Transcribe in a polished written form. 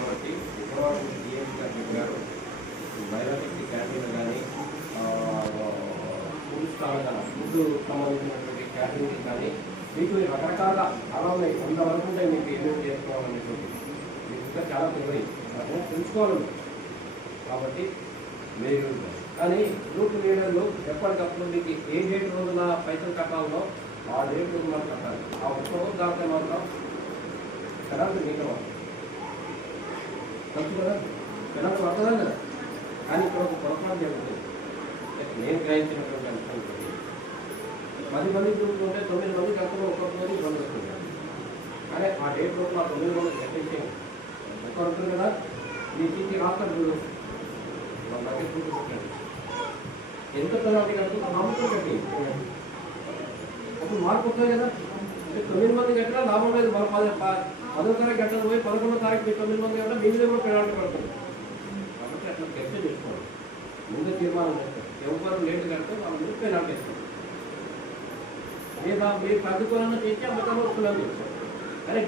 కాబట్టి విజయవాడ డిఎం గారు చెప్పారు బయోటెక్నిక్ క్యాంటీన్లు కానీ ఫుడ్ స్టాల్ కానీ ఫుడ్ సంబంధించినటువంటి క్యాంటీన్లు కానీ మీకు రకరకాల చాలా ఉన్నాయి. 100 వరకు ఉంటాయి మీకు ఏమేమి చేసుకోవాలనేటువంటి మీకు ఇంకా చాలా తెలియదు అదే తెలుసుకోవాలి. కాబట్టి మీరు కానీ గ్రూప్ లీడర్లు ఎప్పటికప్పుడు మీకు ఏ డేట్ రోజున పైసలు కట్టాలో ఆ డేట్ రోజు మనం కట్టాలి. ఆ ఉత్సవం దాకా మాత్రం కరెంట్ మీకు తెలుసు కదా, కరెంట్ పడుతుందా కదా. కానీ ఇక్కడ ఒక పొరపాటు జరుగుతుంది. నేను గ్రహించినటువంటి అంశం 10 మంది గ్రూపులు ఉంటే 9 మంది కట్టడం ఒక్కొక్కరి ఇబ్బంది వస్తుంది. కానీ ఆ డేట్ రోజు ఆ 9 మంది కట్టించేయండి. ఒక్కరు ఉంటుంది కదా, మీ చీటీ రాస్తారు చూడు వాళ్ళ దగ్గర చూపించండి ఎంత పెనాల్టీ కట్టుకుంటే నమ్మకం కట్టి అప్పుడు మార్పు వస్తుంది కదా. 9 మంది కట్టినా లాభం లేదు. మన 10వ తారీఖు కట్టడం పోయి 11వ తారీఖు మీ 9 మంది కట్టినా మీ మీద కూడా పెనాల్టీ పడుతుంది. కాబట్టి అట్లా చర్చ చేసుకోండి. ముందే తీర్మానం చేస్తారు. ఎవరు లేట్ కడితే వాళ్ళ మీద పెనాల్టీ ఇస్తారు. లేదా మీరు ప్రతికూలంగా చేసి అమ్మకాలు వస్తున్నాను.